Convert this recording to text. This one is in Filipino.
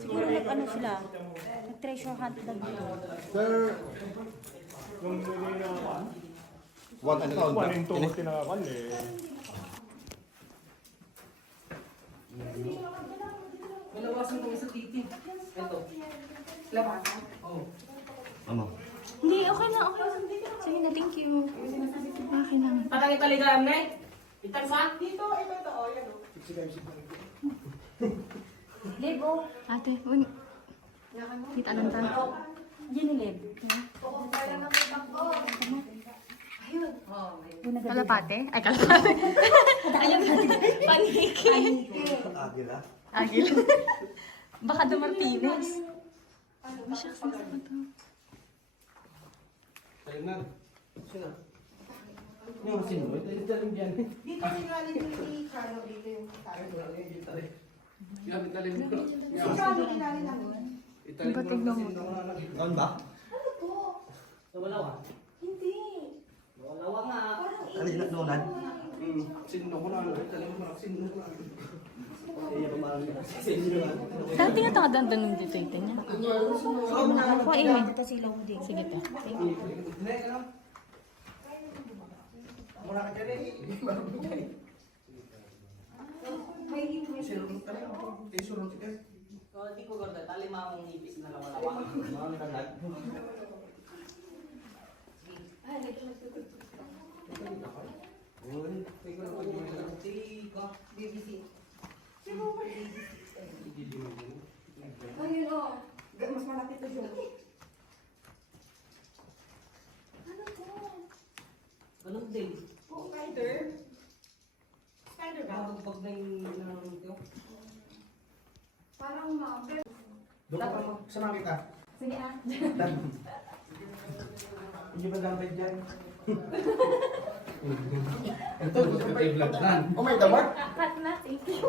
Siguro nag-ano sila, nag-treasure hunt na dito. Sir, Yung nili na one and count. 1 and 2 tinakakan eh. Malawasan kami sa titi. Ito. Labasan? Oo. Ano? Hindi, okay na, okay na. Sige na, thank you. Okay na. Patang italigaan na eh. Itang sa? Dito, ito, oh, yan, oh. Lebo. Ate, kita lang tayo. Ginilib. Kalapate? Ay, kalapate. Ayun, paniki. Agila. Agil. Baka dumartines. Ay, shucks, nasa pa to. Talingan. Sino? Yung sino? Italim dyan. Dito sinali ni Carlo, dito yung Carlo. Grabe talim ko. Si Carlo, inali namin. Italim ko lang kasi nung Ano ba? Ano po? Nawalawa. Hindi. Nawalawa nga. Parang Kanina, Nolan. Sino ko lang. Italim ko lang. Sino ko lang. Dati nga takadanda ng dito ito niya. Ako eh. Sige pa. Muna ka dyan eh. may interest. Surot ka rin. Surot ka. Di ko gorda. Tali mamong ipis na nawalawa. Mga nagagad. BBC. Sino ba? Ayun, oh. Mas malapit to siya. Ano to? Anong day? Oh, spider. Spider ba? Pag na yung ito. Parang mga Doon ka mo. Sumami ka. Sige ah. Hindi ba dapat dyan? Ito, gusto ko i-vlog lang. Oh, may damar? Cut na. Thank you.